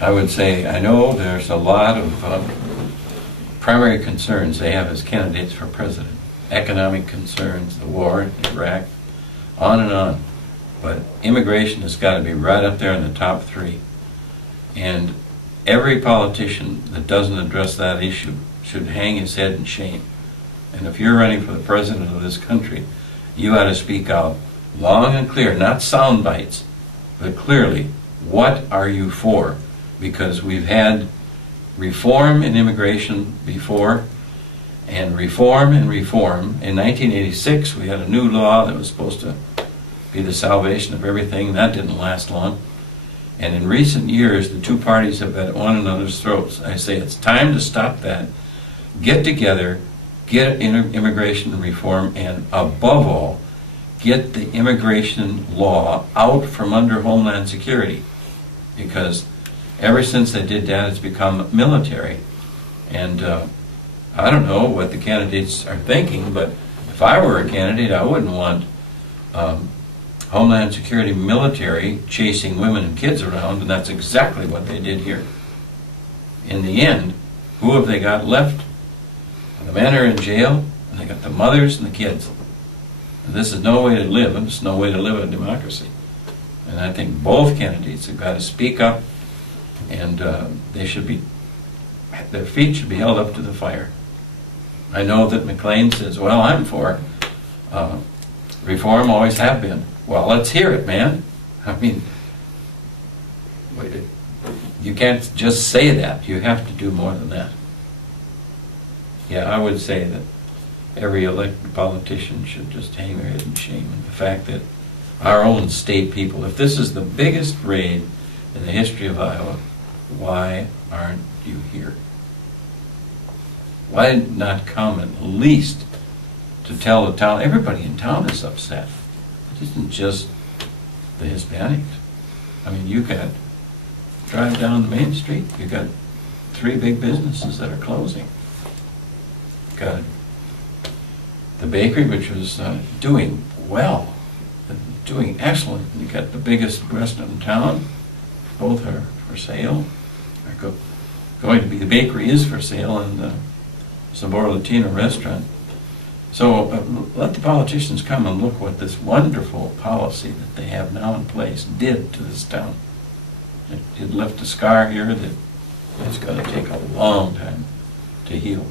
I would say I know there's a lot of primary concerns they have as candidates for president. Economic concerns, the war in Iraq, on and on. But immigration has got to be right up there in the top three. And every politician that doesn't address that issue should hang his head in shame. And if you're running for the president of this country, you ought to speak out long and clear, not sound bites, but clearly, what are you for? Because we've had reform in immigration before, and reform and reform. In 1986, we had a new law that was supposed to be the salvation of everything. That didn't last long. And in recent years, the two parties have been at one another's throats. I say it's time to stop that. Get together, get immigration reform, and above all, get the immigration law out from under Homeland Security. Because ever since they did that, it's become military. And I don't know what the candidates are thinking, but if I were a candidate, I wouldn't want Homeland Security military chasing women and kids around, and that's exactly what they did here. In the end, who have they got left? The men are in jail, and they got the mothers and the kids. And this is no way to live, and it's no way to live in a democracy. And I think both candidates have got to speak up, and they should be, their feet should be held up to the fire. I know that McLean says, well, I'm for reform, always have been. Well, let's hear it, man. I mean, you can't just say that. You have to do more than that. Yeah, I would say that every elected politician should just hang their head in shame. And the fact that our own state people, if this is the biggest raid in the history of Iowa, why aren't you here? Why not come at least to tell the town? Everybody in town is upset. It isn't just the Hispanics. I mean, you got, drive down the main street, you got 3 big businesses that are closing. You got the bakery, which was doing well, doing excellent. You got the biggest restaurant in town. Both are for sale. Going to be, the bakery is for sale, and the Sabor Latino restaurant. So let the politicians come and look what this wonderful policy that they have now in place did to this town. It left a scar here that it's going to take a long time to heal.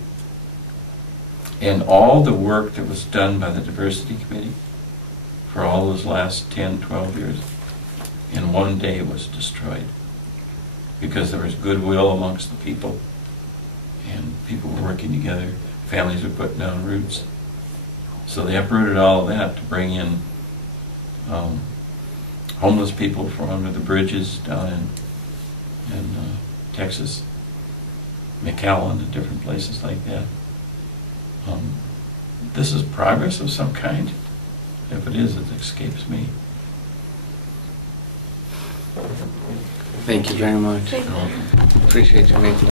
And all the work that was done by the Diversity Committee for all those last 10, 12 years, in one day was destroyed. Because there was goodwill amongst the people, and people were working together, families were putting down roots. So they uprooted all of that to bring in homeless people from under the bridges down in Texas, McAllen, and different places like that. This is progress of some kind. If it is, it escapes me. Thank you very much. So, Appreciate you making